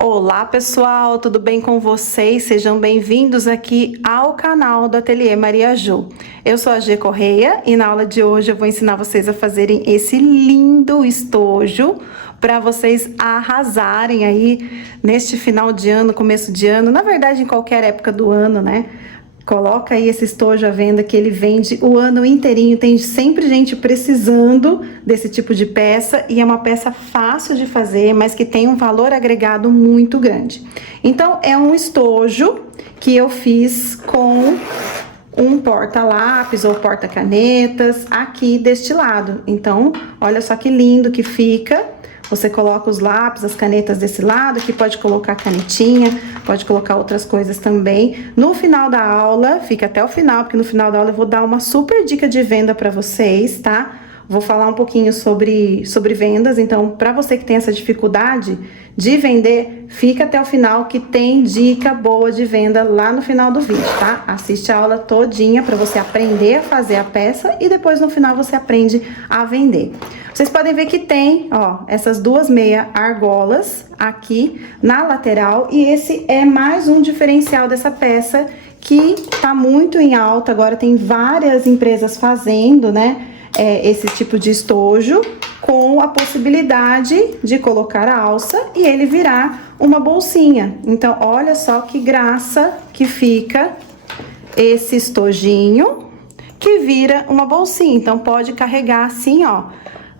Olá pessoal, tudo bem com vocês? Sejam bem-vindos aqui ao canal do Ateliê Maria Ju. Eu sou a G Correia e na aula de hoje eu vou ensinar vocês a fazerem esse lindo estojo para vocês arrasarem aí neste final de ano, começo de ano, na verdade em qualquer época do ano, né? Coloca aí esse estojo à venda que ele vende o ano inteirinho. Tem sempre gente precisando desse tipo de peça e é uma peça fácil de fazer, mas que tem um valor agregado muito grande. Então, é um estojo que eu fiz com um porta-lápis ou porta-canetas aqui deste lado. Então, olha só que lindo que fica. Você coloca os lápis, as canetas desse lado, aqui pode colocar canetinha, pode colocar outras coisas também. No final da aula, fica até o final, porque no final da aula eu vou dar uma super dica de venda para vocês, tá? Vou falar um pouquinho sobre vendas, então, para você que tem essa dificuldade de vender, fica até o final que tem dica boa de venda lá no final do vídeo, tá? Assiste a aula todinha para você aprender a fazer a peça e depois no final você aprende a vender. Vocês podem ver que tem, ó, essas duas meia argolas aqui na lateral e esse é mais um diferencial dessa peça que tá muito em alta, agora tem várias empresas fazendo, né? Esse tipo de estojo com a possibilidade de colocar a alça e ele virar uma bolsinha. Então, olha só que graça que fica esse estojinho que vira uma bolsinha. Então, pode carregar assim, ó,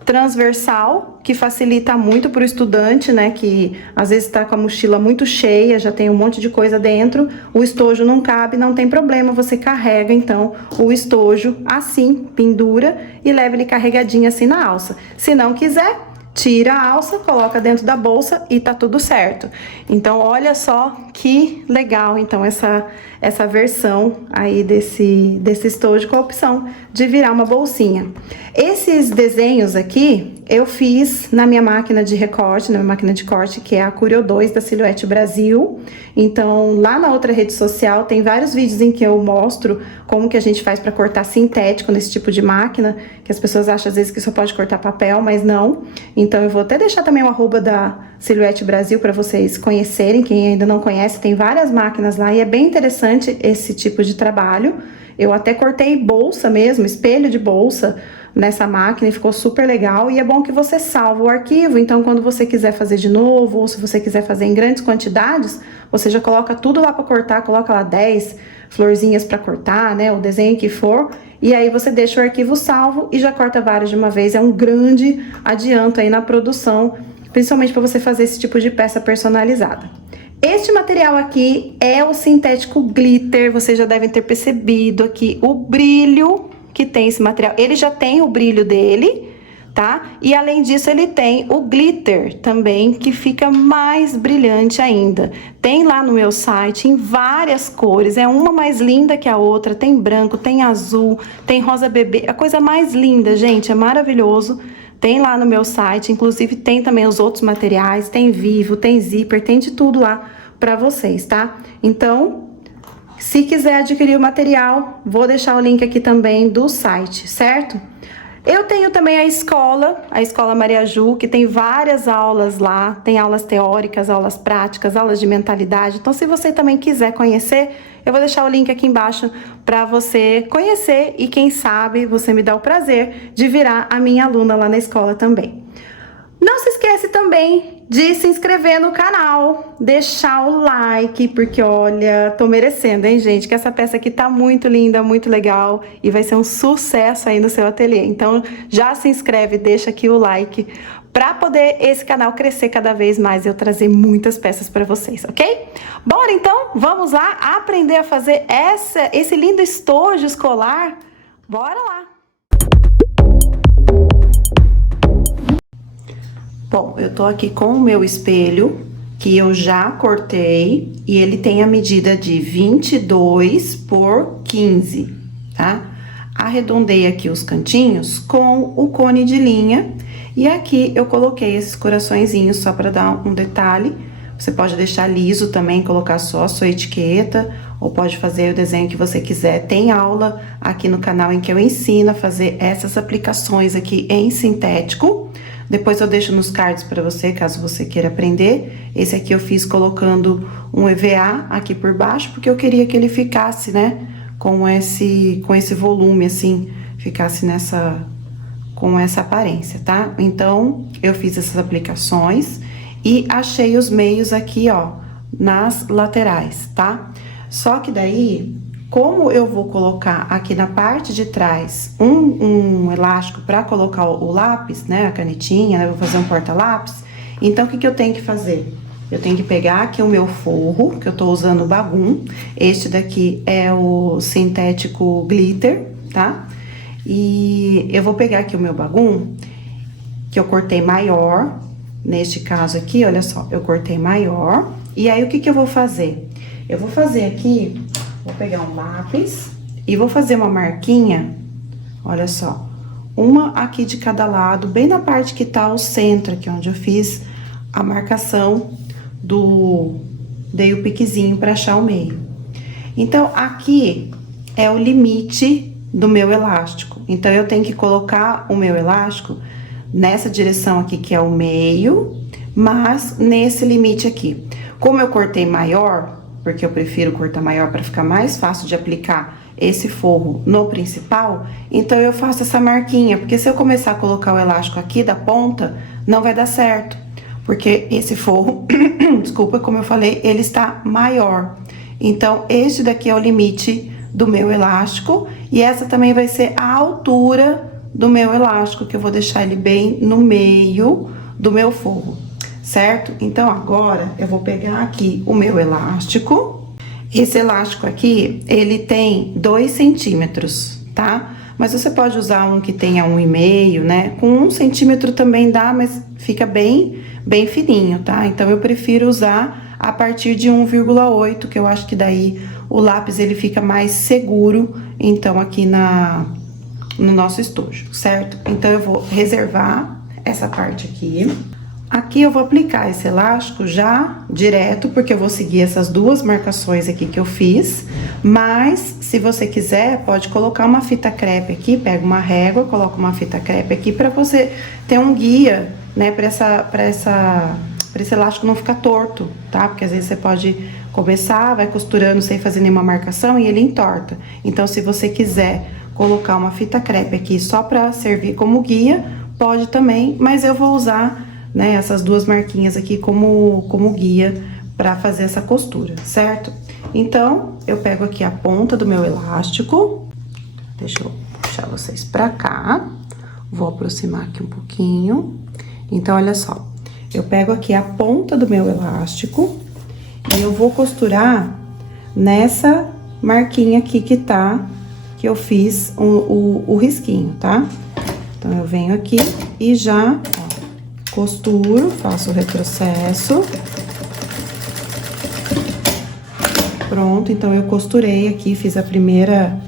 transversal, que facilita muito para o estudante, né, que às vezes está com a mochila muito cheia, já tem um monte de coisa dentro, o estojo não cabe, não tem problema, você carrega então o estojo assim, pendura e leva ele carregadinho assim na alça. Se não quiser, tira a alça, coloca dentro da bolsa e tá tudo certo. Então, olha só que legal, então, essa versão aí desse estojo com a opção de virar uma bolsinha. Esses desenhos aqui, eu fiz na minha máquina de recorte, na minha máquina de corte, que é a Curio 2 da Silhouette Brasil. Então, lá na outra rede social, tem vários vídeos em que eu mostro como que a gente faz para cortar sintético nesse tipo de máquina, que as pessoas acham às vezes que só pode cortar papel, mas não. Então, eu vou até deixar também o arroba da Silhouette Brasil para vocês conhecerem. Quem ainda não conhece, tem várias máquinas lá e é bem interessante esse tipo de trabalho. Eu até cortei bolsa mesmo, espelho de bolsa nessa máquina e ficou super legal. E é bom que você salva o arquivo, então quando você quiser fazer de novo, ou se você quiser fazer em grandes quantidades, você já coloca tudo lá para cortar, coloca lá 10 florzinhas para cortar, né, o desenho que for, e aí você deixa o arquivo salvo e já corta vários de uma vez. É um grande adianto aí na produção, principalmente para você fazer esse tipo de peça personalizada. Este material aqui é o sintético glitter, vocês já devem ter percebido aqui o brilho que tem esse material. Ele já tem o brilho dele, tá? E além disso ele tem o glitter também, que fica mais brilhante ainda. Tem lá no meu site em várias cores, é uma mais linda que a outra, tem branco, tem azul, tem rosa bebê, a coisa mais linda, gente, é maravilhoso. Tem lá no meu site, inclusive tem também os outros materiais, tem vivo, tem zíper, tem de tudo lá pra vocês, tá? Então, se quiser adquirir o material, vou deixar o link aqui também do site, certo? Eu tenho também a escola Maria Ju, que tem várias aulas lá, tem aulas teóricas, aulas práticas, aulas de mentalidade. Então, se você também quiser conhecer, eu vou deixar o link aqui embaixo para você conhecer e quem sabe você me dá o prazer de virar a minha aluna lá na escola também. Não se esquece também de se inscrever no canal, deixar o like, porque olha, tô merecendo, hein, gente? Que essa peça aqui tá muito linda, muito legal e vai ser um sucesso aí no seu ateliê. Então, já se inscreve, deixa aqui o like para poder esse canal crescer cada vez mais e eu trazer muitas peças para vocês, ok? Bora então, vamos lá aprender a fazer esse lindo estojo escolar? Bora lá! Bom, eu tô aqui com o meu espelho, que eu já cortei, e ele tem a medida de 22 por 15, tá? Arredondei aqui os cantinhos com o cone de linha, e aqui eu coloquei esses coraçõezinhos só pra dar um detalhe. Você pode deixar liso também, colocar só a sua etiqueta, ou pode fazer o desenho que você quiser. Tem aula aqui no canal em que eu ensino a fazer essas aplicações aqui em sintético. Depois eu deixo nos cards para você, caso você queira aprender. Esse aqui eu fiz colocando um EVA aqui por baixo, porque eu queria que ele ficasse, né, com esse volume, assim, ficasse com essa aparência, tá? Então, eu fiz essas aplicações e achei os meios aqui, ó, nas laterais, tá? Só que daí, como eu vou colocar aqui na parte de trás um elástico para colocar o lápis, né, a canetinha, né, eu vou fazer um porta-lápis, então, o que eu tenho que fazer? Eu tenho que pegar aqui o meu forro, que eu tô usando o Bagum. Este daqui é o sintético glitter, tá? E eu vou pegar aqui o meu Bagum, que eu cortei maior. Neste caso aqui, olha só, eu cortei maior. E aí, o que eu vou fazer? Eu vou fazer aqui, vou pegar um lápis e vou fazer uma marquinha, olha só. Uma aqui de cada lado, bem na parte que tá o centro, aqui onde eu fiz a marcação dei o piquezinho para achar o meio. Então, aqui é o limite do meu elástico. Então, eu tenho que colocar o meu elástico nessa direção aqui, que é o meio, mas nesse limite aqui. Como eu cortei maior, porque eu prefiro cortar maior para ficar mais fácil de aplicar esse forro no principal, então eu faço essa marquinha, porque se eu começar a colocar o elástico aqui da ponta, não vai dar certo, porque esse forro, desculpa, como eu falei, ele está maior. Então, este daqui é o limite do meu elástico, e essa também vai ser a altura do meu elástico, que eu vou deixar ele bem no meio do meu forro, certo? Então, agora, eu vou pegar aqui o meu elástico. Esse elástico aqui, ele tem 2 centímetros, tá? Mas você pode usar um que tenha 1,5, né? Com 1 centímetro também dá, mas fica bem fininho, tá? Então, eu prefiro usar a partir de 1,8, que eu acho que daí o lápis, ele fica mais seguro, então, aqui no nosso estojo, certo? Então, eu vou reservar essa parte aqui. Aqui eu vou aplicar esse elástico já direto, porque eu vou seguir essas 2 marcações aqui que eu fiz. Mas, se você quiser, pode colocar uma fita crepe aqui, pega uma régua, coloca uma fita crepe aqui, pra você ter um guia, né, pra esse elástico não ficar torto, tá? Porque às vezes você pode começar, vai costurando sem fazer nenhuma marcação e ele entorta. Então, se você quiser colocar uma fita crepe aqui só pra servir como guia, pode também, mas eu vou usar, né, essas 2 marquinhas aqui como guia para fazer essa costura, certo? Então, eu pego aqui a ponta do meu elástico, deixa eu puxar vocês pra cá, vou aproximar aqui um pouquinho. Então, olha só, eu pego aqui a ponta do meu elástico e eu vou costurar nessa marquinha aqui que eu fiz o risquinho, tá? Então, eu venho aqui e já, ó, costuro, faço o retrocesso. Pronto, então eu costurei aqui, fiz a primeira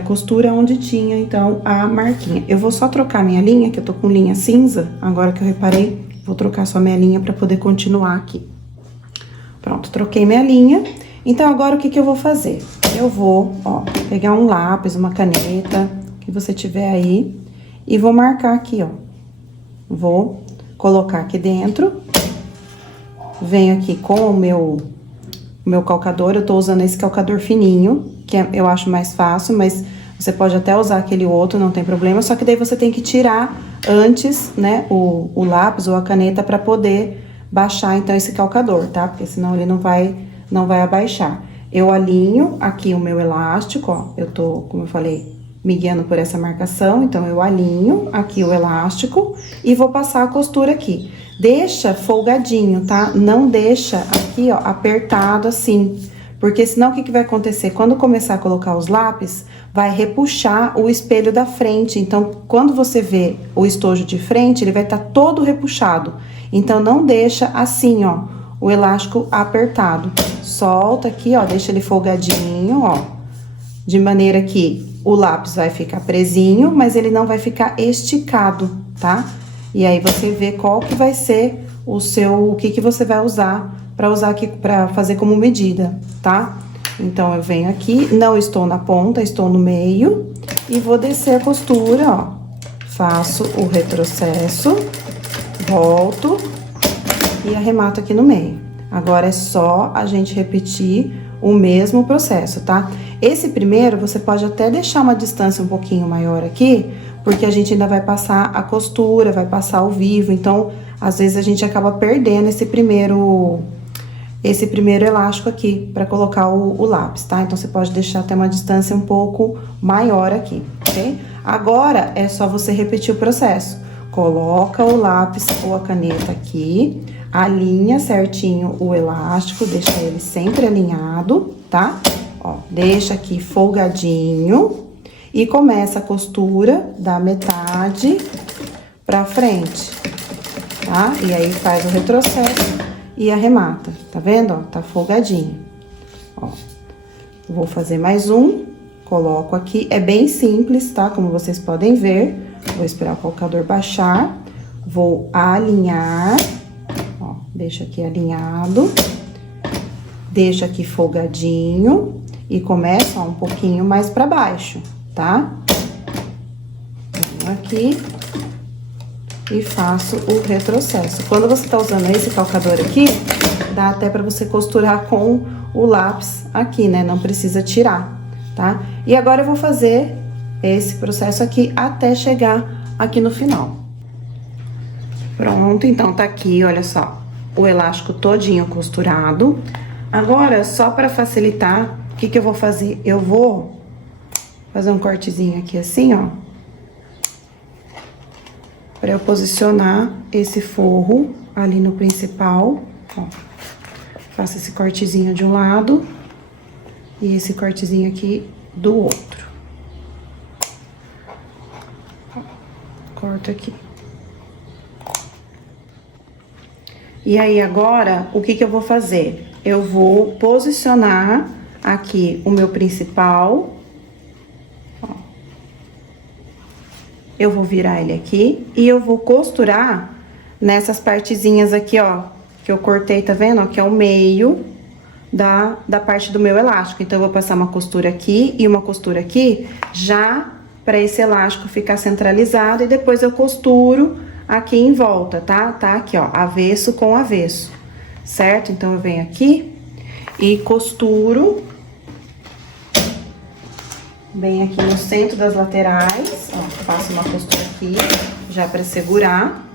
costura onde tinha, então, a marquinha. Eu vou só trocar minha linha, que eu tô com linha cinza, agora que eu reparei, vou trocar só minha linha pra poder continuar aqui. Pronto, troquei minha linha. Então, agora o que eu vou fazer? Eu vou, ó, pegar um lápis, uma caneta, que você tiver aí, e vou marcar aqui, ó. Vou colocar aqui dentro, venho aqui com o meu calcador, eu tô usando esse calcador fininho, que eu acho mais fácil, mas você pode até usar aquele outro, não tem problema, só que daí você tem que tirar antes, né, o lápis ou a caneta pra poder baixar, então, esse calcador, tá? Porque senão ele não vai abaixar. Eu alinho aqui o meu elástico, ó, eu tô, como eu falei, me guiando por essa marcação, então, eu alinho aqui o elástico e vou passar a costura aqui. Deixa folgadinho, tá? Não deixa aqui, ó, apertado assim, porque senão o que vai acontecer? Quando começar a colocar os lápis, vai repuxar o espelho da frente, então, quando você vê o estojo de frente, ele vai estar todo repuxado. Então, não deixa assim, ó, o elástico apertado. Solta aqui, ó, deixa ele folgadinho, ó, de maneira que o lápis vai ficar presinho, mas ele não vai ficar esticado, tá? E aí, você vê qual que vai ser o que você vai usar pra usar aqui, pra fazer como medida, tá? Então, eu venho aqui, não estou na ponta, estou no meio, e vou descer a costura, ó, faço o retrocesso, volto e arremato aqui no meio. Agora é só a gente repetir o mesmo processo, tá? Esse primeiro, você pode até deixar uma distância um pouquinho maior aqui, porque a gente ainda vai passar a costura, vai passar o vivo, então, às vezes a gente acaba perdendo esse primeiro elástico aqui, pra colocar o lápis, tá? Então, você pode deixar até uma distância um pouco maior aqui, ok? Agora, é só você repetir o processo. Coloca o lápis ou a caneta aqui, alinha certinho o elástico, deixa ele sempre alinhado, tá? Ó, deixa aqui folgadinho e começa a costura da metade pra frente, tá? E aí faz o retrocesso e arremata, tá vendo? Ó, tá folgadinho. Ó, vou fazer mais um, coloco aqui, é bem simples, tá? Como vocês podem ver, vou esperar o calcador baixar, vou alinhar, ó, deixa aqui alinhado, deixa aqui folgadinho e começa, ó, um pouquinho mais pra baixo, tá? Venho aqui e faço o retrocesso. Quando você tá usando esse calcador aqui, dá até pra você costurar com o lápis aqui, né? Não precisa tirar, tá? E agora eu vou fazer esse processo aqui até chegar aqui no final. Pronto, então tá aqui, olha só, o elástico todinho costurado. Agora, só pra facilitar, o que que eu vou fazer? Eu vou fazer um cortezinho aqui assim, ó, pra eu posicionar esse forro ali no principal, ó. Faço esse cortezinho de um lado e esse cortezinho aqui do outro. Corto aqui. E aí, agora, o que que eu vou fazer? Eu vou posicionar aqui o meu principal. Ó. Eu vou virar ele aqui e eu vou costurar nessas partezinhas aqui, ó, que eu cortei, tá vendo? Ó, que é o meio da parte do meu elástico. Então, eu vou passar uma costura aqui e uma costura aqui, já pra esse elástico ficar centralizado, e depois eu costuro aqui em volta, tá? Tá aqui, ó, avesso com avesso, certo? Então, eu venho aqui e costuro bem aqui no centro das laterais, ó, faço uma costura aqui, já pra segurar,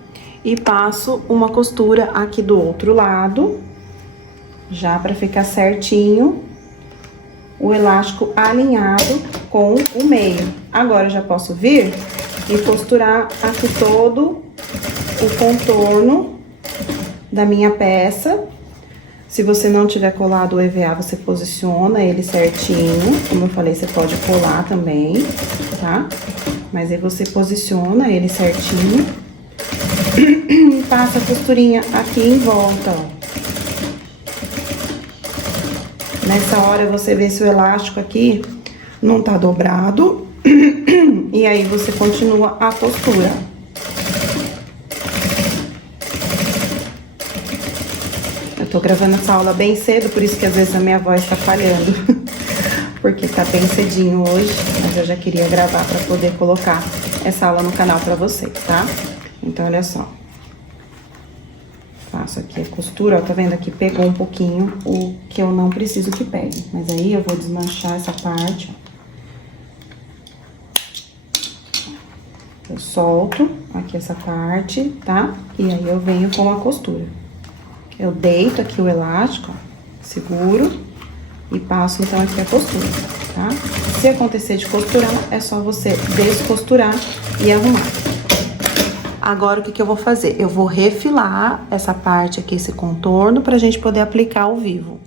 e passo uma costura aqui do outro lado, já pra ficar certinho o elástico alinhado com o meio. Agora, eu já posso vir e costurar aqui todo o contorno da minha peça. Se você não tiver colado o EVA, você posiciona ele certinho. Como eu falei, você pode colar também, tá? Mas aí você posiciona ele certinho e passa a costurinha aqui em volta, ó. Nessa hora, você vê se o elástico aqui não tá dobrado. E aí, você continua a costura. Eu tô gravando essa aula bem cedo, por isso que às vezes a minha voz tá falhando. Porque tá bem cedinho hoje, mas eu já queria gravar pra poder colocar essa aula no canal pra vocês, tá? Então, olha só. Faço aqui a costura, ó, tá vendo aqui? Pegou um pouquinho o que eu não preciso que pegue. Mas aí, eu vou desmanchar essa parte, ó. Eu solto aqui essa parte, tá? E aí, eu venho com a costura. Eu deito aqui o elástico, ó, seguro e passo, então, aqui a costura, tá? Se acontecer de costurar, é só você descosturar e arrumar. Agora, o que que eu vou fazer? Eu vou refilar essa parte aqui, esse contorno, pra gente poder aplicar ao vivo.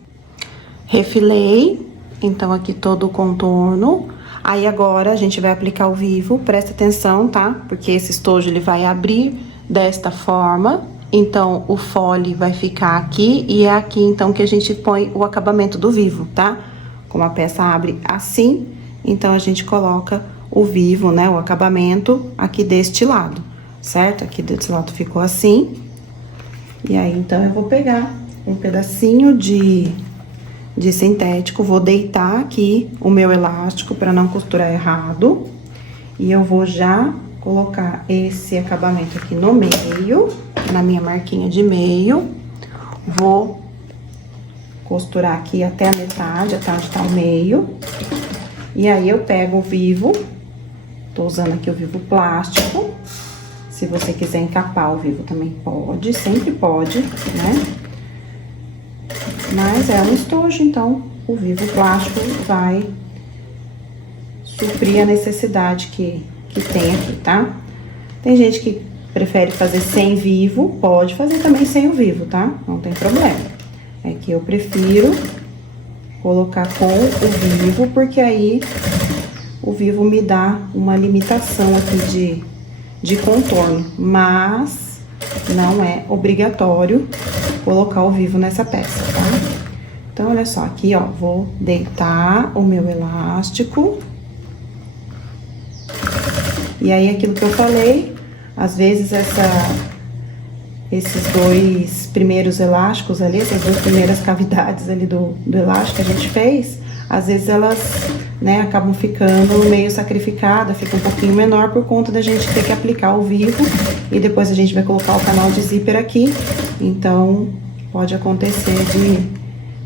Refilei, então, aqui todo o contorno. Aí, agora, a gente vai aplicar ao vivo, presta atenção, tá? Porque esse estojo, ele vai abrir desta forma. Então, o fole vai ficar aqui e é aqui, então, que a gente põe o acabamento do vivo, tá? Como a peça abre assim, então, a gente coloca o vivo, né? O acabamento aqui deste lado. Certo? Aqui desse lado ficou assim. E aí, então, eu vou pegar um pedacinho de sintético, vou deitar aqui o meu elástico pra não costurar errado. E eu vou já colocar esse acabamento aqui no meio, na minha marquinha de meio. Vou costurar aqui até a metade, até onde tá o meio. E aí, eu pego o vivo, tô usando aqui o vivo plástico. Se você quiser encapar o vivo também pode, sempre pode, né? Mas é um estojo, então o vivo plástico vai suprir a necessidade que tem aqui, tá? Tem gente que prefere fazer sem vivo, pode fazer também sem o vivo, tá? Não tem problema. É que eu prefiro colocar com o vivo, porque aí o vivo me dá uma limitação aqui de contorno, mas não é obrigatório colocar o vivo nessa peça, tá? Então, olha só, aqui, ó, vou deitar o meu elástico. E aí, aquilo que eu falei, às vezes esses dois primeiros elásticos ali, essas duas primeiras cavidades ali do elástico que a gente fez, às vezes elas, né, acabam ficando meio sacrificadas, fica um pouquinho menor por conta da gente ter que aplicar o vivo e depois a gente vai colocar o canal de zíper aqui, então pode acontecer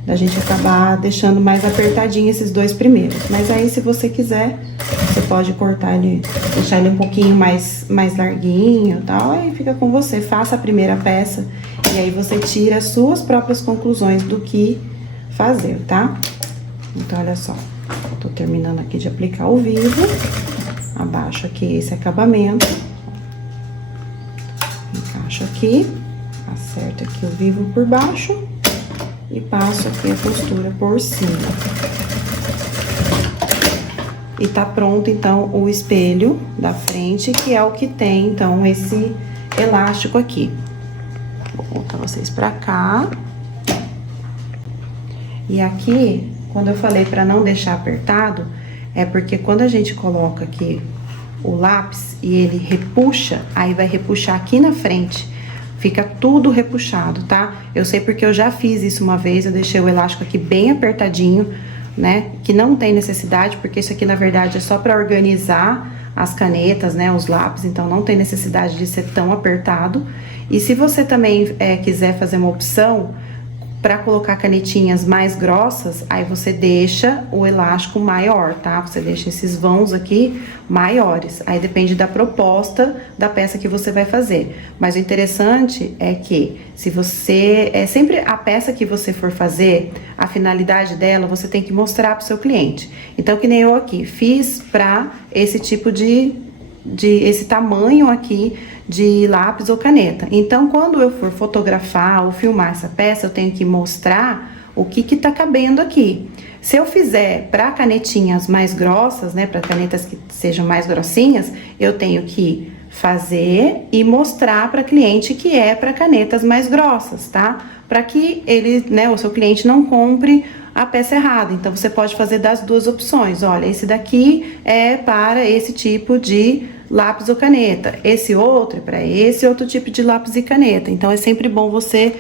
da gente acabar deixando mais apertadinho esses dois primeiros. Mas aí, se você quiser, você pode cortar ele, deixar ele um pouquinho mais larguinho e tal, aí fica com você. Faça a primeira peça e aí você tira as suas próprias conclusões do que fazer, tá? Então, olha só, tô terminando aqui de aplicar o vivo, abaixo aqui esse acabamento, encaixo aqui, acerto aqui o vivo por baixo e passo aqui a costura por cima. E tá pronto, então, o espelho da frente, que é o que tem, então, esse elástico aqui. Vou voltar vocês pra cá. E aqui, quando eu falei pra não deixar apertado, é porque quando a gente coloca aqui o lápis e ele repuxa, aí vai repuxar aqui na frente. Fica tudo repuxado, tá? Eu sei porque eu já fiz isso uma vez, eu deixei o elástico aqui bem apertadinho, né? Que não tem necessidade, porque isso aqui, na verdade, é só pra organizar as canetas, né? Os lápis, então não tem necessidade de ser tão apertado. E se você também quiser fazer uma opção para colocar canetinhas mais grossas, aí você deixa o elástico maior, tá? Você deixa esses vãos aqui maiores. Aí depende da proposta da peça que você vai fazer. Mas o interessante é que se você... sempre a peça que você for fazer, a finalidade dela, você tem que mostrar pro seu cliente. Então, que nem eu aqui, fiz pra esse tipo esse tamanho aqui de lápis ou caneta. Então, quando eu for fotografar ou filmar essa peça, eu tenho que mostrar o que tá cabendo aqui. Se eu fizer para canetinhas mais grossas, né, para canetas que sejam mais grossinhas, eu tenho que fazer e mostrar para cliente que é para canetas mais grossas, tá? Para que ele, né, o seu cliente não compre a peça errada. Então, você pode fazer das duas opções. Olha, esse daqui é para esse tipo de lápis ou caneta. Esse outro é para esse outro tipo de lápis e caneta. Então, é sempre bom você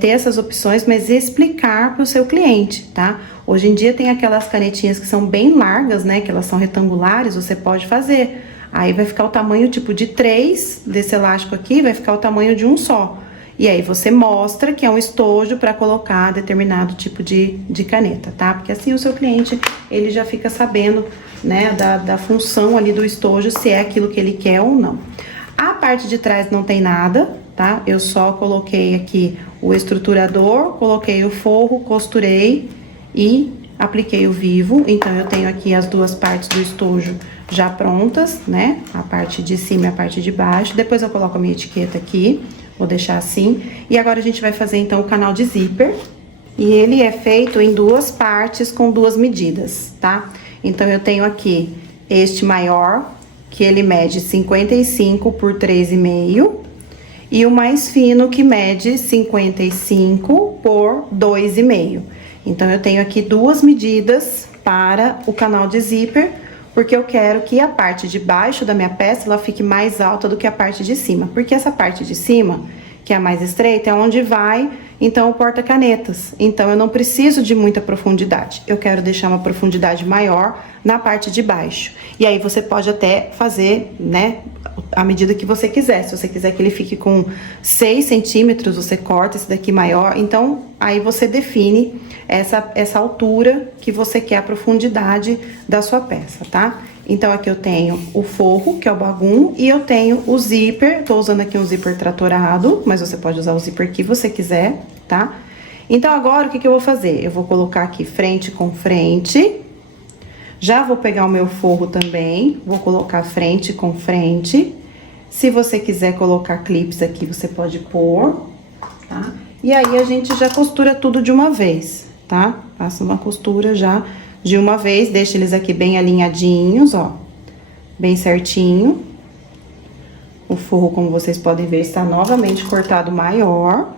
ter essas opções, mas explicar para o seu cliente, tá? Hoje em dia tem aquelas canetinhas que são bem largas, né? Que elas são retangulares, você pode fazer. Aí vai ficar o tamanho tipo de 3 desse elástico aqui, vai ficar o tamanho de um só. E aí você mostra que é um estojo para colocar determinado tipo de caneta, tá? Porque assim o seu cliente, ele já fica sabendo, né, da função ali do estojo, se é aquilo que ele quer ou não. A parte de trás não tem nada, tá? Eu só coloquei aqui o estruturador, coloquei o forro, costurei e apliquei o vivo. Então, eu tenho aqui as duas partes do estojo já prontas, né? A parte de cima e a parte de baixo. Depois eu coloco a minha etiqueta aqui, vou deixar assim. E agora a gente vai fazer, então, o canal de zíper. E ele é feito em duas partes com duas medidas, tá? Então, eu tenho aqui este maior, que ele mede 55 por 3,5. E o mais fino, que mede 55 por 2,5. Então, eu tenho aqui duas medidas para o canal de zíper, porque eu quero que a parte de baixo da minha peça, ela fique mais alta do que a parte de cima. Porque essa parte de cima, que é a mais estreita, é onde vai, então, o porta-canetas. Então, eu não preciso de muita profundidade. Eu quero deixar uma profundidade maior na parte de baixo. E aí, você pode até fazer, né, à medida que você quiser. Se você quiser que ele fique com 6 centímetros, você corta esse daqui maior. Então, aí você define essa altura que você quer, a profundidade da sua peça, tá? Então, aqui eu tenho o forro, que é o bagum, e eu tenho o zíper. Tô usando aqui um zíper tratorado, mas você pode usar o zíper que você quiser, tá? Então, agora, o que eu vou fazer? Eu vou colocar aqui frente com frente. Já vou pegar o meu forro também, vou colocar frente com frente. Se você quiser colocar clips aqui, você pode pôr, tá? E aí, a gente já costura tudo de uma vez, tá? Passa uma costura já de uma vez, deixa eles aqui bem alinhadinhos, ó, bem certinho. O forro, como vocês podem ver, está novamente cortado maior.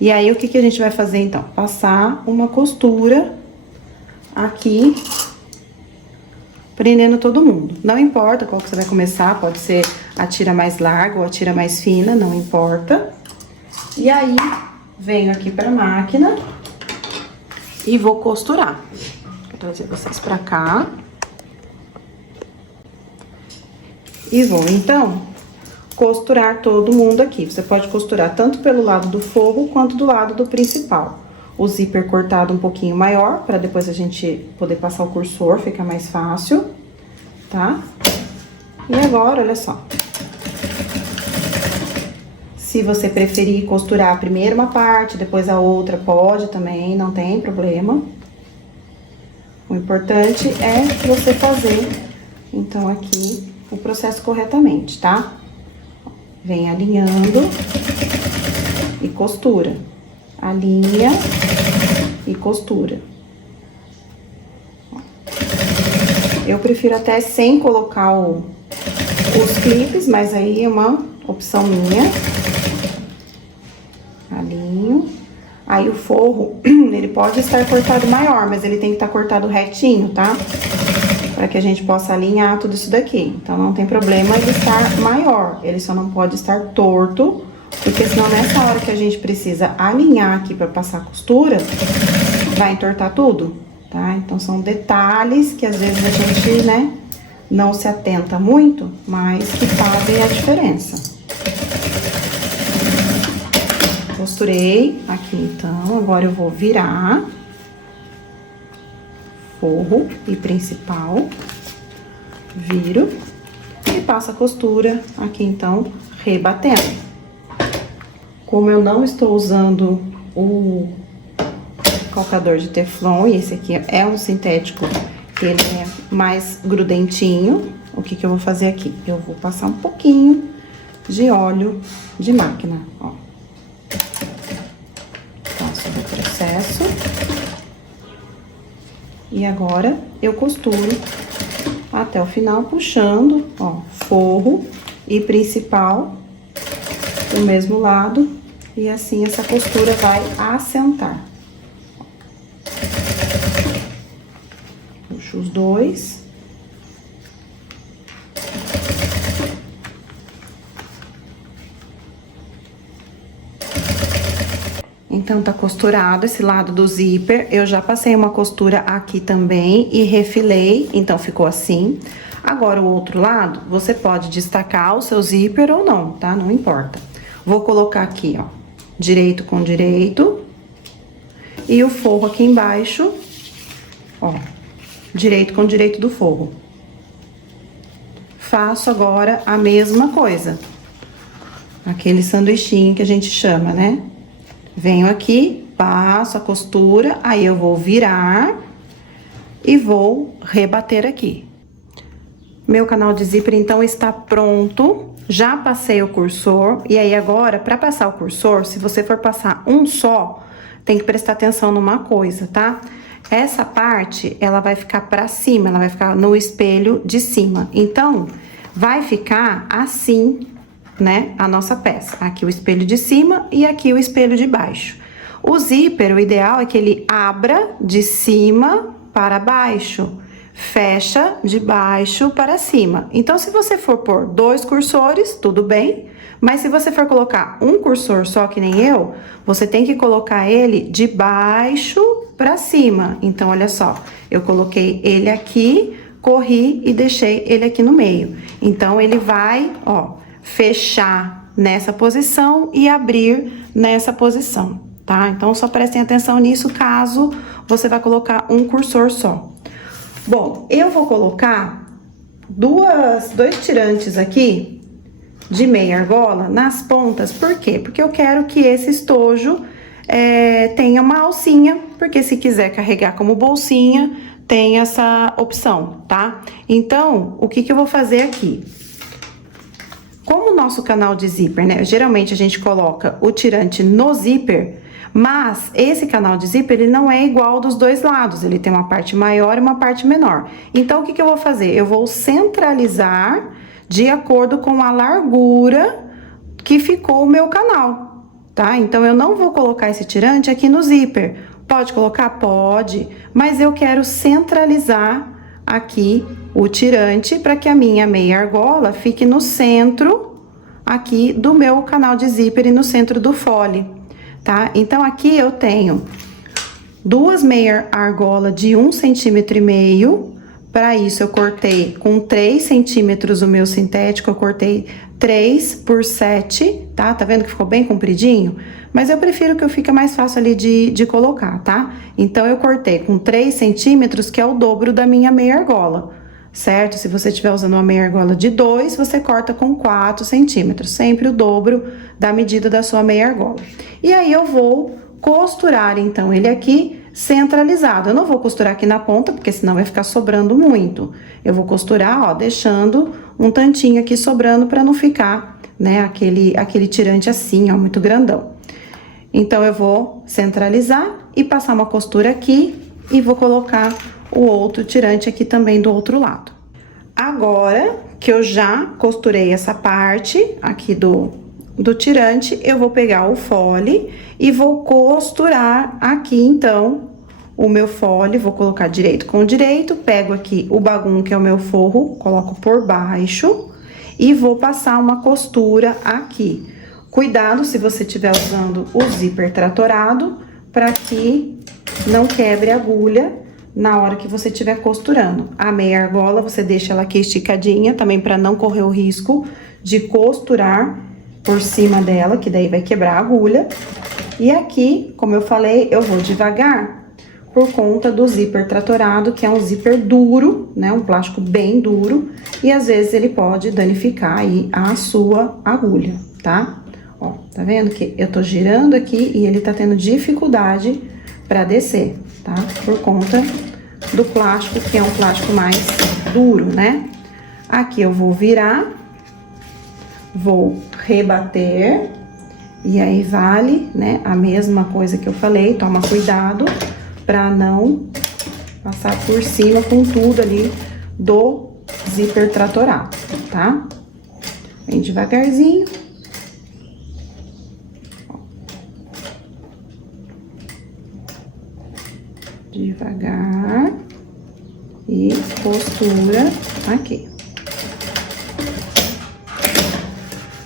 E aí, o que a gente vai fazer, então? Passar uma costura aqui, prendendo todo mundo. Não importa qual que você vai começar, pode ser a tira mais larga ou a tira mais fina, não importa. E aí, venho aqui pra máquina e vou costurar. Vou trazer vocês pra cá. E vou, então, costurar todo mundo aqui. Você pode costurar tanto pelo lado do forro, quanto do lado do principal. O zíper cortado um pouquinho maior, pra depois a gente poder passar o cursor, fica mais fácil, tá? E agora, olha só. Se você preferir costurar primeiro uma parte, depois a outra, pode também, não tem problema. O importante é você fazer, então, aqui o processo corretamente, tá? Vem alinhando e costura. Alinha e costura. Eu prefiro até sem colocar os clipes, mas aí é uma opção minha. Alinho. Aí o forro, ele pode estar cortado maior, mas ele tem que estar cortado retinho, tá? Para que a gente possa alinhar tudo isso daqui. Então, não tem problema ele estar maior, ele só não pode estar torto, porque senão nessa hora que a gente precisa alinhar aqui para passar a costura, vai entortar tudo, tá? Então, são detalhes que às vezes a gente, né, não se atenta muito, mas que fazem a diferença. Costurei aqui, então, agora eu vou virar forro e principal, viro e passo a costura aqui, então, rebatendo. Como eu não estou usando o calcador de teflon, e esse aqui é um sintético, que ele é mais grudentinho, o que eu vou fazer aqui? Eu vou passar um pouquinho de óleo de máquina, ó. Passo o processo. E agora, eu costuro até o final, puxando, ó, forro e principal do mesmo lado. E assim, essa costura vai assentar. Puxo os dois. Então, tá costurado esse lado do zíper. Eu já passei uma costura aqui também e refilei, então ficou assim. Agora, o outro lado, você pode destacar o seu zíper ou não, tá? Não importa. Vou colocar aqui, ó, direito com direito. E o forro aqui embaixo, ó, direito com direito do forro. Faço agora a mesma coisa. Aquele sanduichinho que a gente chama, né? Venho aqui, passo a costura, aí eu vou virar e vou rebater aqui. Meu canal de zíper, então, está pronto. Já passei o cursor. E aí, agora, para passar o cursor, se você for passar um só, tem que prestar atenção numa coisa, tá? Essa parte, ela vai ficar pra cima, ela vai ficar no espelho de cima. Então, vai ficar assim, né, a nossa peça. Aqui o espelho de cima e aqui o espelho de baixo. O zíper, o ideal é que ele abra de cima para baixo, fecha de baixo para cima. Então, se você for pôr 2 cursores, tudo bem, Mas se você for colocar um cursor só, que nem eu, você tem que colocar ele de baixo pra cima. Então, olha só, eu coloquei ele aqui, corri e deixei ele aqui no meio. Então, ele vai, ó, fechar nessa posição e abrir nessa posição, tá? Então, só prestem atenção nisso caso você vai colocar um cursor só. Bom, eu vou colocar dois tirantes aqui de meia argola nas pontas. Por quê? Porque eu quero que esse estojo tenha uma alcinha, porque se quiser carregar como bolsinha, tem essa opção, tá? Então, o que eu vou fazer aqui? Como o nosso canal de zíper, né? Geralmente a gente coloca o tirante no zíper, mas esse canal de zíper, ele não é igual dos dois lados, ele tem uma parte maior e uma parte menor. Então, o que eu vou fazer? Eu vou centralizar de acordo com a largura que ficou o meu canal, tá? Então, eu não vou colocar esse tirante aqui no zíper. Pode colocar? Pode, mas eu quero centralizar aqui o tirante para que a minha meia argola fique no centro aqui do meu canal de zíper e no centro do fole, tá? Então, aqui eu tenho duas meia argola de 1,5 cm. Para isso, eu cortei com 3 centímetros o meu sintético, eu cortei 3 por 7, tá? Tá vendo que ficou bem compridinho? Mas eu prefiro que fique mais fácil ali de colocar, tá? Então, eu cortei com 3 centímetros, que é o dobro da minha meia argola, certo? Se você estiver usando uma meia argola de 2, você corta com 4 centímetros, sempre o dobro da medida da sua meia argola. E aí, eu vou costurar, então, ele aqui centralizado. Eu não vou costurar aqui na ponta, porque senão vai ficar sobrando muito. Eu vou costurar, ó, deixando um tantinho aqui sobrando para não ficar, né, aquele tirante assim, ó, muito grandão. Então, eu vou centralizar e passar uma costura aqui e vou colocar o outro tirante aqui também do outro lado. Agora que eu já costurei essa parte aqui do tirante, eu vou pegar o fole e vou costurar aqui, então, o meu fole, vou colocar direito com direito, pego aqui o bagum, que é o meu forro, coloco por baixo e vou passar uma costura aqui. Cuidado se você estiver usando o zíper tratorado, para que não quebre a agulha na hora que você estiver costurando. A meia argola, você deixa ela aqui esticadinha, também para não correr o risco de costurar por cima dela, que daí vai quebrar a agulha. E aqui, como eu falei, eu vou devagar por conta do zíper tratorado, que é um zíper duro, né? Um plástico bem duro, e às vezes ele pode danificar aí a sua agulha, tá? Ó, tá vendo que eu tô girando aqui e ele tá tendo dificuldade pra descer, tá? Por conta do plástico, que é um plástico mais duro, né? Aqui eu vou virar, vou rebater, e aí vale, né, a mesma coisa que eu falei, toma cuidado pra não passar por cima com tudo ali do zíper tratorado, tá? Bem devagarzinho. Devagar. E costura aqui.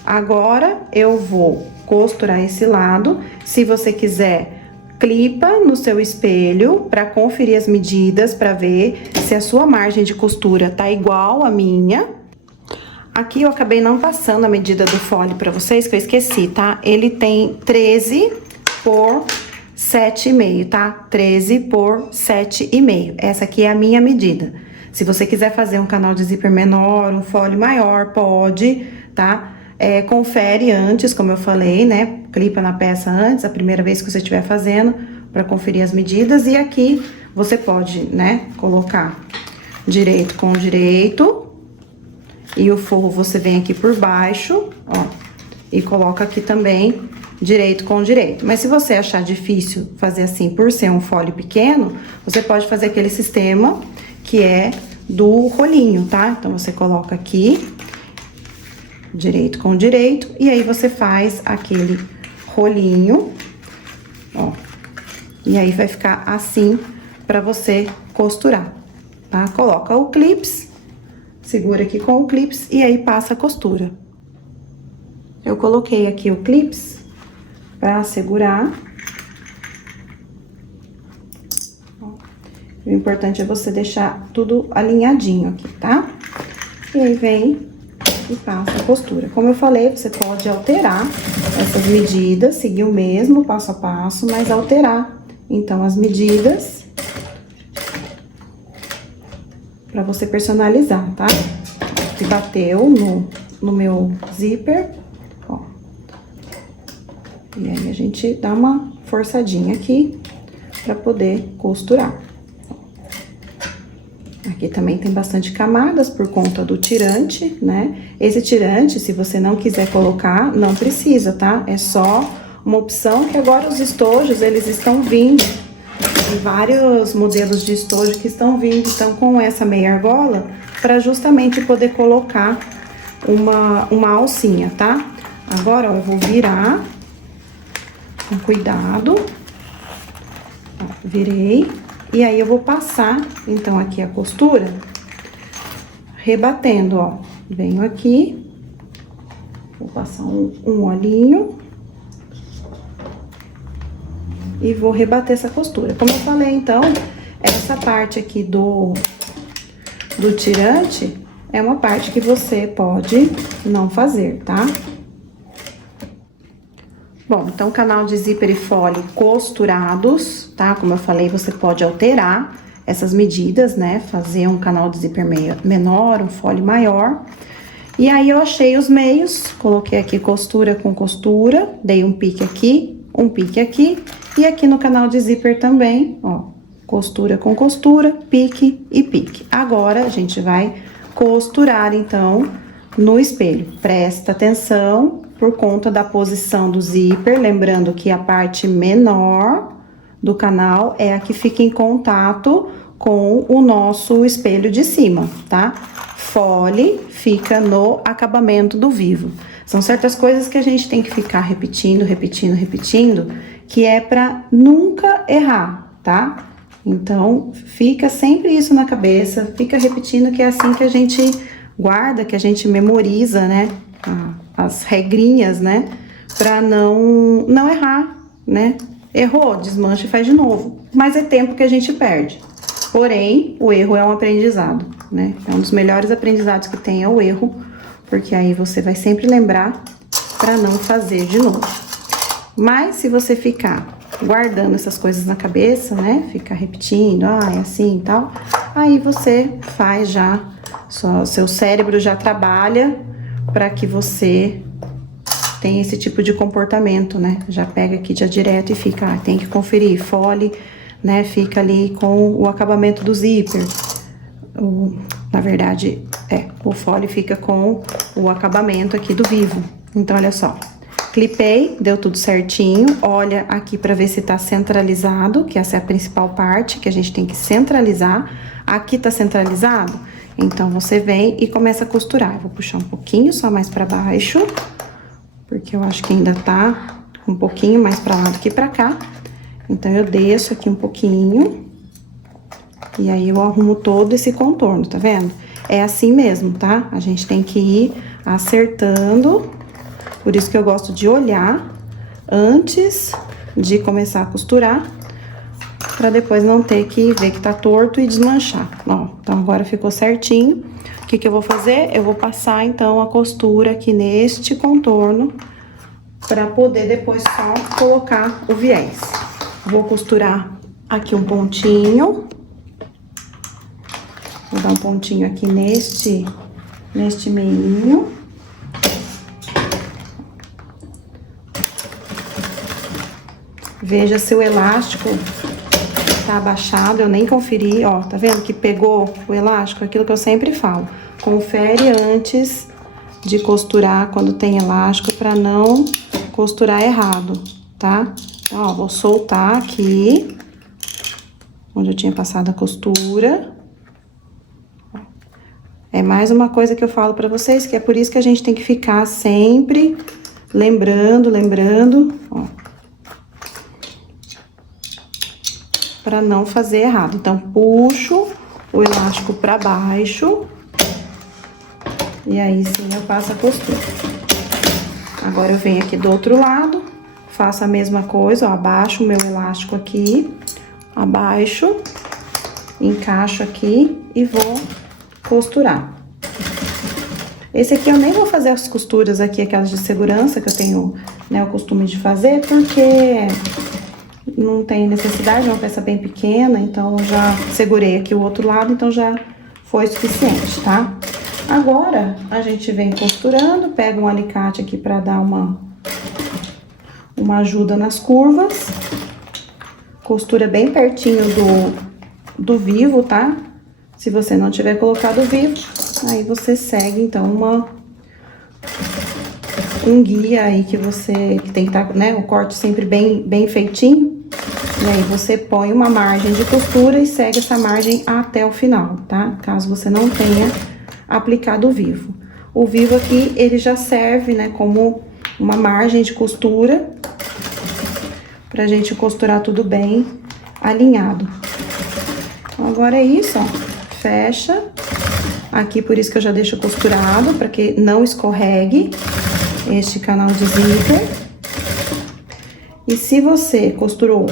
Agora, eu vou costurar esse lado. Se você quiser, clipa no seu espelho para conferir as medidas, para ver se a sua margem de costura tá igual à minha. Aqui eu acabei não passando a medida do fole para vocês, que eu esqueci, tá? Ele tem 13 por 7,5, tá? 13 por 7,5. Essa aqui é a minha medida. Se você quiser fazer um canal de zíper menor, um fole maior, pode, tá? Confere antes, como eu falei, né? Clipa na peça antes, a primeira vez que você estiver fazendo, para conferir as medidas. E aqui você pode, né, colocar direito com direito. E o forro você vem aqui por baixo, ó. E coloca aqui também direito com direito. Mas se você achar difícil fazer assim, por ser um fole pequeno, você pode fazer aquele sistema que é do rolinho, tá? Então, você coloca aqui direito com direito, e aí você faz aquele rolinho, ó, e aí vai ficar assim pra você costurar, tá? Coloca o clips, segura aqui com o clips e aí passa a costura. eu coloquei aqui o clips pra segurar. O importante é você deixar tudo alinhadinho aqui, tá? E aí vem e passa a costura. Como eu falei, você pode alterar essas medidas, seguir o mesmo passo a passo, mas alterar, então, as medidas pra você personalizar, tá? Que bateu no meu zíper, ó. E aí, a gente dá uma forçadinha aqui pra poder costurar. Aqui também tem bastante camadas por conta do tirante, né? Esse tirante, se você não quiser colocar, não precisa, tá? É só uma opção que agora os estojos, eles estão vindo. Tem vários modelos de estojo que estão vindo, então, com essa meia argola, para justamente poder colocar uma alcinha, tá? Agora, ó, eu vou virar com cuidado. Ó, virei. E aí, eu vou passar, então, aqui a costura, rebatendo, ó. Venho aqui, vou passar um olhinho. E vou rebater essa costura. Como eu falei, então, essa parte aqui do tirante é uma parte que você pode não fazer, tá? Bom, então, canal de zíper e fole costurados, tá? Como eu falei, você pode alterar essas medidas, né? Fazer um canal de zíper menor, um fole maior. E aí, eu achei os meios, coloquei aqui costura com costura, dei um pique aqui, um pique aqui. E aqui no canal de zíper também, ó, costura com costura, pique e pique. Agora, a gente vai costurar, então, no espelho. Presta atenção por conta da posição do zíper, lembrando que a parte menor do canal é a que fica em contato com o nosso espelho de cima, tá? Fole fica no acabamento do vivo. São certas coisas que a gente tem que ficar repetindo, que é pra nunca errar, tá? Então, fica sempre isso na cabeça, fica repetindo, que é assim que a gente guarda, que a gente memoriza, né? As regrinhas, né? Pra não errar, né? Errou, desmancha e faz de novo. Mas é tempo que a gente perde. Porém, o erro é um aprendizado, né? É um dos melhores aprendizados que tem, é o erro, porque aí você vai sempre lembrar pra não fazer de novo. Mas, se você ficar guardando essas coisas na cabeça, né? Ficar repetindo, é assim e tal. Aí, você faz já, seu cérebro já trabalha para que você tenha esse tipo de comportamento, né? Já pega aqui já direto e fica, tem que conferir, fole, né? Fica ali com o acabamento do zíper. Na verdade, o fole fica com o acabamento aqui do vivo. Então, olha só. Clipei, deu tudo certinho. Olha aqui pra ver se tá centralizado, que essa é a principal parte, que a gente tem que centralizar. Aqui tá centralizado? Então, você vem e começa a costurar. Eu vou puxar um pouquinho só mais pra baixo, porque eu acho que ainda tá um pouquinho mais pra lá do que pra cá. Então, eu desço aqui um pouquinho. E aí, eu arrumo todo esse contorno, tá vendo? É assim mesmo, tá? A gente tem que ir acertando. Por isso que eu gosto de olhar antes de começar a costurar, pra depois não ter que ver que tá torto e desmanchar. Ó, então agora ficou certinho. O que que eu vou fazer? Eu vou passar, então, a costura aqui neste contorno, pra poder depois só colocar o viés. Vou costurar aqui um pontinho. Vou dar um pontinho aqui neste meinho. Veja se o elástico tá abaixado, eu nem conferi, ó, tá vendo que pegou o elástico? Aquilo que eu sempre falo, confere antes de costurar quando tem elástico pra não costurar errado, tá? Então, ó, vou soltar aqui, onde eu tinha passado a costura. É mais uma coisa que eu falo pra vocês, que é por isso que a gente tem que ficar sempre lembrando, ó. Pra não fazer errado. Então, puxo o elástico pra baixo. E aí, sim, eu passo a costura. Agora eu venho aqui do outro lado, faço a mesma coisa, ó, abaixo o meu elástico aqui, abaixo, encaixo aqui e vou costurar. Esse aqui eu nem vou fazer as costuras aqui, aquelas de segurança que eu tenho, né, o costume de fazer, porque não tem necessidade, é uma peça bem pequena, então eu já segurei aqui o outro lado, então já foi suficiente, tá? Agora, a gente vem costurando, pega um alicate aqui pra dar uma ajuda nas curvas. Costura bem pertinho do vivo, tá? Se você não tiver colocado o vivo, aí você segue, então, um guia aí que tem que estar, né, o corte sempre bem feitinho. E aí, você põe uma margem de costura e segue essa margem até o final, tá? Caso você não tenha aplicado o vivo. O vivo aqui, ele já serve, né, como uma margem de costura pra gente costurar tudo bem alinhado. Então, agora é isso, ó. Fecha. Aqui, por isso que eu já deixo costurado, pra que não escorregue este canal de zíper. E se você costurou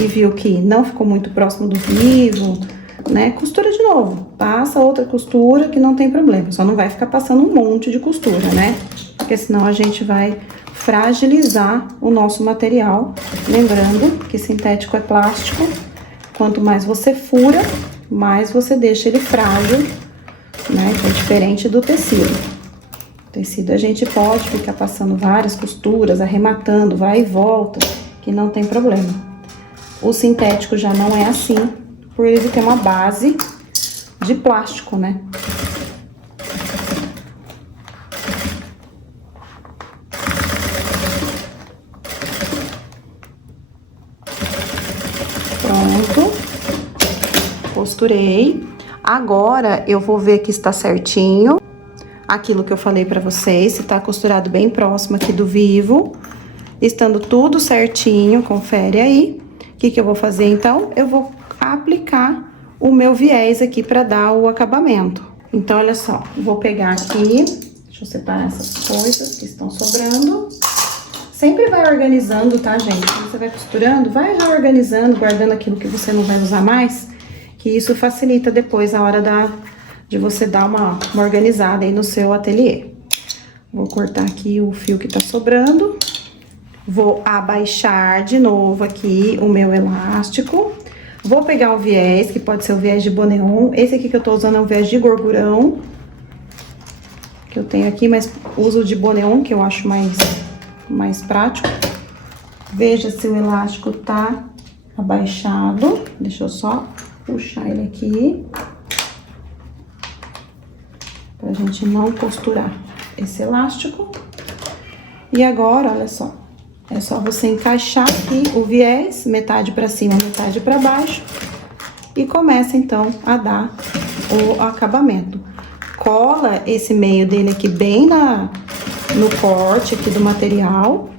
e viu que não ficou muito próximo do vivo, né, costura de novo. Passa outra costura que não tem problema. Só não vai ficar passando um monte de costura, né? Porque senão a gente vai fragilizar o nosso material. Lembrando que sintético é plástico. Quanto mais você fura, mais você deixa ele frágil, né? Que é diferente do tecido. O tecido a gente pode ficar passando várias costuras, arrematando, vai e volta, que não tem problema. O sintético já não é assim, por ele ter uma base de plástico, né? Pronto. Costurei. Agora, eu vou ver que está certinho. Aquilo que eu falei pra vocês, se tá costurado bem próximo aqui do vivo. Estando tudo certinho, confere aí. O que que eu vou fazer, então? Eu vou aplicar o meu viés aqui pra dar o acabamento. Então, olha só, vou pegar aqui, deixa eu separar essas coisas que estão sobrando. Sempre vai organizando, tá, gente? Quando você vai costurando, vai já organizando, guardando aquilo que você não vai usar mais, que isso facilita depois a hora de você dar uma organizada aí no seu ateliê. Vou cortar aqui o fio que tá sobrando. Vou abaixar de novo aqui o meu elástico. Vou pegar o viés, que pode ser o viés de boneon. Esse aqui que eu tô usando é o viés de gorgurão, que eu tenho aqui, mas uso de boneon, que eu acho mais prático. Veja se o elástico tá abaixado. Deixa eu só puxar ele aqui, pra gente não costurar esse elástico. E agora, olha só, é só você encaixar aqui o viés, metade pra cima, metade pra baixo, e começa, então, a dar o acabamento. Cola esse meio dele aqui bem no corte aqui do material.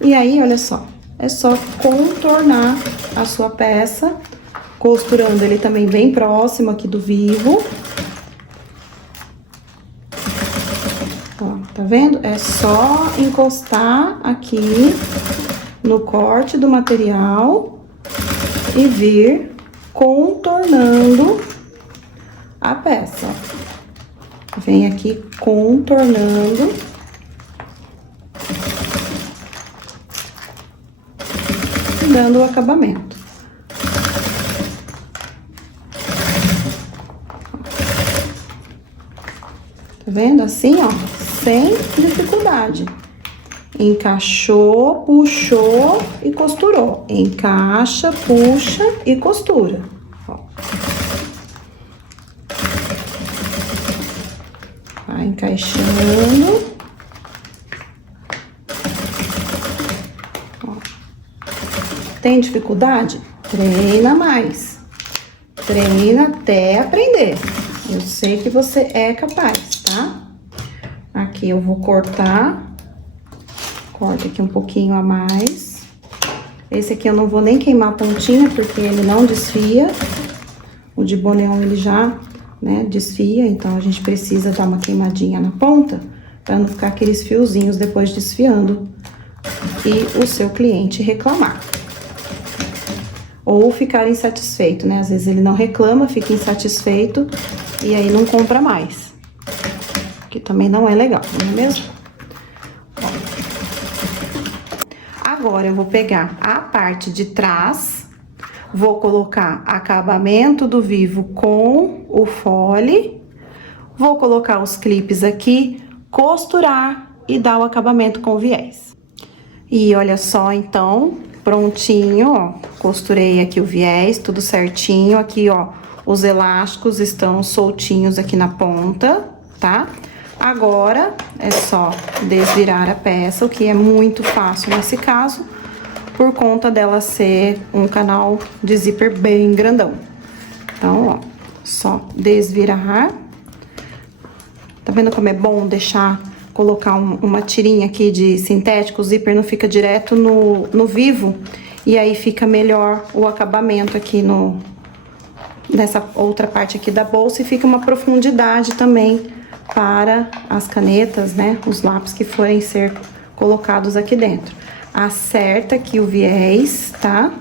E aí, olha só, é só contornar a sua peça, costurando ele também bem próximo aqui do vivo. Ó, tá vendo? É só encostar aqui no corte do material e vir contornando a peça. Vem aqui contornando. Dando o acabamento. Tá vendo? Assim, ó, sem dificuldade. Encaixou, puxou e costurou. Encaixa, puxa e costura. Ó. Vai encaixando. Ó. Tem dificuldade? Treina mais. Treina até aprender. Eu sei que você é capaz, tá? Aqui eu vou cortar. Corta aqui um pouquinho a mais. Esse aqui eu não vou nem queimar a pontinha, porque ele não desfia. O de boneon ele já, né, desfia, então a gente precisa dar uma queimadinha na ponta para não ficar aqueles fiozinhos depois desfiando e o seu cliente reclamar. Ou ficar insatisfeito, né? Às vezes ele não reclama, fica insatisfeito e aí não compra mais. Que também não é legal, não é mesmo? Agora eu vou pegar a parte de trás, vou colocar acabamento do Vivo com o fole, vou colocar os clipes aqui, costurar e dar o acabamento com viés. E olha só, então, prontinho, ó, costurei aqui o viés, tudo certinho. Aqui, ó, os elásticos estão soltinhos aqui na ponta, tá? Agora, é só desvirar a peça, o que é muito fácil nesse caso, por conta dela ser um canal de zíper bem grandão. Então, ó, só desvirar. Tá vendo como é bom deixar, colocar uma tirinha aqui de sintético, o zíper não fica direto no Vivo, e aí fica melhor o acabamento aqui nessa outra parte aqui da bolsa, e fica uma profundidade também para as canetas, né, os lápis que forem ser colocados aqui dentro. Acerta aqui o viés, tá?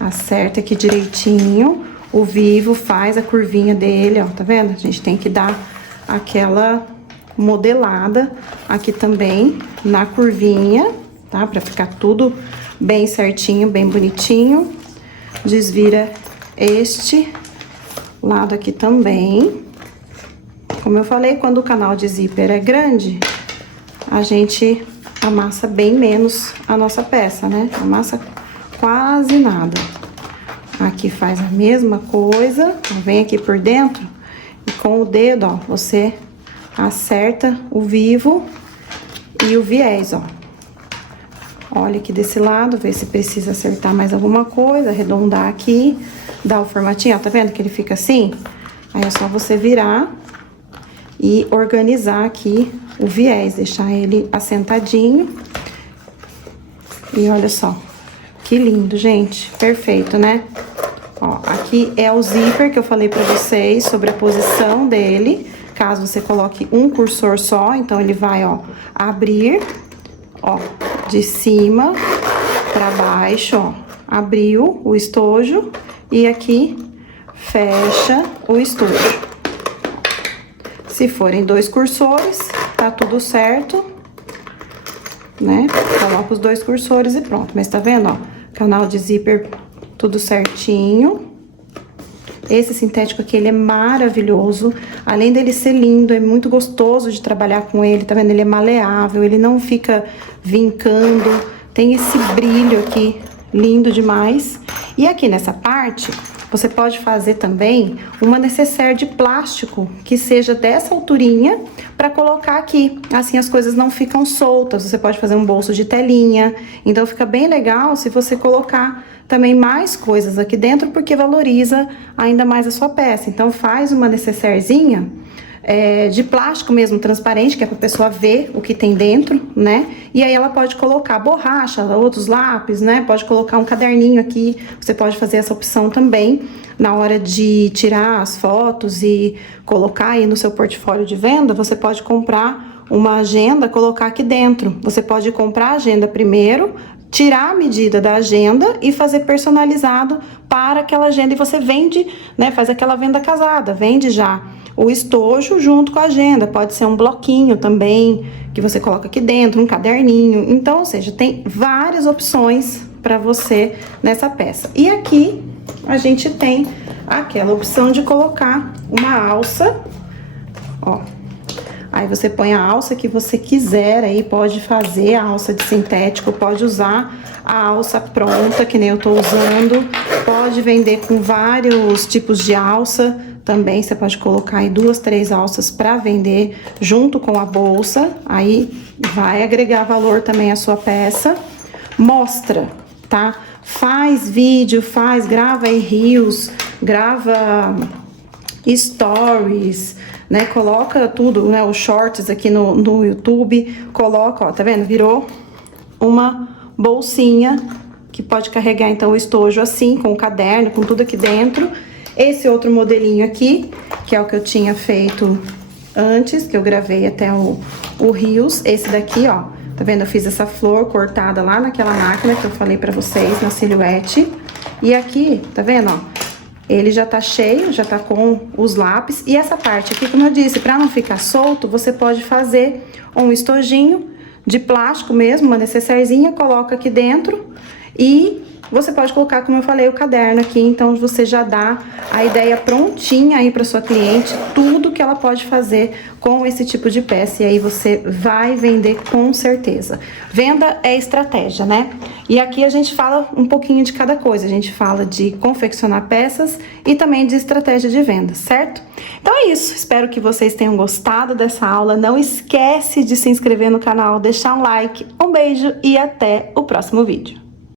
Acerta aqui direitinho, o Vivo faz a curvinha dele, ó, tá vendo? A gente tem que dar aquela modelada aqui também na curvinha, tá? Pra ficar tudo bem certinho, bem bonitinho. Desvira este lado aqui também. Como eu falei, quando o canal de zíper é grande, a gente amassa bem menos a nossa peça, né? Amassa quase nada. Aqui faz a mesma coisa, vem aqui por dentro e com o dedo, ó, você acerta o Vivo e o viés, ó. Olha aqui desse lado, vê se precisa acertar mais alguma coisa, arredondar aqui, dar o formatinho, ó, tá vendo que ele fica assim? Aí é só você virar e organizar aqui o viés, deixar ele assentadinho. E olha só, que lindo, gente, perfeito, né? Ó, aqui é o zíper que eu falei pra vocês sobre a posição dele. Caso você coloque um cursor só, então ele vai, ó, abrir, ó, de cima pra baixo, ó, abriu o estojo e aqui fecha o estojo. Se forem 2 cursores, tá tudo certo, né? Coloca os 2 cursores e pronto. Mas tá vendo, ó, canal de zíper tudo certinho. Esse sintético aqui, ele é maravilhoso. Além dele ser lindo, é muito gostoso de trabalhar com ele, tá vendo? Ele é maleável, ele não fica vincando. Tem esse brilho aqui, lindo demais. E aqui nessa parte, você pode fazer também uma necessaire de plástico, que seja dessa alturinha, para colocar aqui. Assim as coisas não ficam soltas. Você pode fazer um bolso de telinha. Então fica bem legal se você colocar também mais coisas aqui dentro, porque valoriza ainda mais a sua peça. Então faz uma necessairezinha de plástico mesmo, transparente, que é pra pessoa ver o que tem dentro, né? E aí ela pode colocar borracha, outros lápis, né? Pode colocar um caderninho aqui, você pode fazer essa opção também na hora de tirar as fotos e colocar aí no seu portfólio de venda. Você pode comprar uma agenda, colocar aqui dentro. Você pode comprar a agenda primeiro, tirar a medida da agenda e fazer personalizado para aquela agenda, e você vende, né? Faz aquela venda casada, vende já o estojo junto com a agenda. Pode ser um bloquinho também, que você coloca aqui dentro, um caderninho. Então, ou seja, tem várias opções para você nessa peça. E aqui a gente tem aquela opção de colocar uma alça, ó. Aí você põe a alça que você quiser, aí pode fazer a alça de sintético, pode usar a alça pronta, que nem eu tô usando. Pode vender com vários tipos de alça também. Você pode colocar aí 2, 3 alças para vender junto com a bolsa. Aí vai agregar valor também à sua peça. Mostra, tá? Faz vídeo, grava aí reels, grava stories, né? Coloca tudo, né? Os shorts aqui no YouTube, coloca, ó, tá vendo? Virou uma bolsinha que pode carregar, então, o estojo assim, com o caderno, com tudo aqui dentro. Esse outro modelinho aqui, que é o que eu tinha feito antes, que eu gravei até o Rios. Esse daqui, ó, tá vendo? Eu fiz essa flor cortada lá naquela máquina que eu falei pra vocês, na silhuete. E aqui, tá vendo, ó? Ele já tá cheio, já tá com os lápis. E essa parte aqui, como eu disse, pra não ficar solto, você pode fazer um estojinho de plástico mesmo, uma necessairezinha, coloca aqui dentro e você pode colocar, como eu falei, o caderno aqui. Então, você já dá a ideia prontinha aí para sua cliente, tudo que ela pode fazer com esse tipo de peça. E aí, você vai vender com certeza. Venda é estratégia, né? E aqui a gente fala um pouquinho de cada coisa. A gente fala de confeccionar peças e também de estratégia de venda, certo? Então é isso. Espero que vocês tenham gostado dessa aula. Não esquece de se inscrever no canal, deixar um like. Um beijo e até o próximo vídeo.